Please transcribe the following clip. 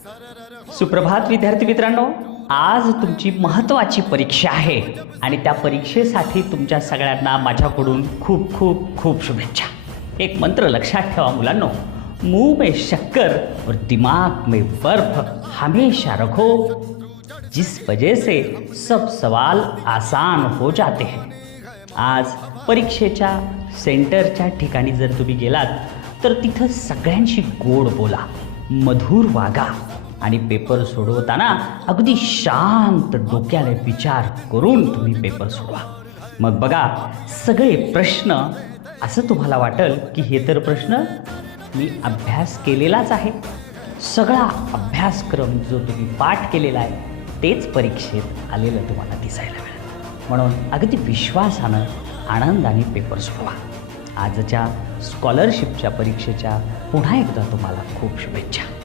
सुप्रभात विद्यार्थी मित्रांनो, आज तुमची महत्त्वाची परीक्षा आहे आणि त्या परीक्षेसाठी तुमच्या सगळ्यांना माझ्याकडून खूप खूप खूप शुभेच्छा। एक मंत्र लक्षात ठेवा मुलांनो, मुंह में शक्कर और दिमाग में बर्फ हमेशा रखो, जिस वजह से सब सवाल आसान हो जाते हैं। आज परीक्षेच्या सेंटरच्या ठिकाणी जर तुम्ही गेलात तर तिथं सगळ्यांशी गोड बोला, मधुर वागा आणि पेपर सोडवताना अगदी शांत डोक्याने विचार करून तुम्ही पेपर सोडवा। मग बघा, सगळे प्रश्न असं तुम्हाला वाटेल की हे तर प्रश्न मी अभ्यास केलेलाच आहे। सगळा अभ्यासक्रम जो तुम्ही पाठ केलेला आहे तेच परीक्षेत आलेलं तुम्हाला दिसायला मिळेल। म्हणून अगदी विश्वासानं आनंदाने पेपर सोडवा। आजच्या स्कॉलरशिपच्या परीक्षेच्या पुन्हा एकदा तुम्हाला खूप शुभेच्छा।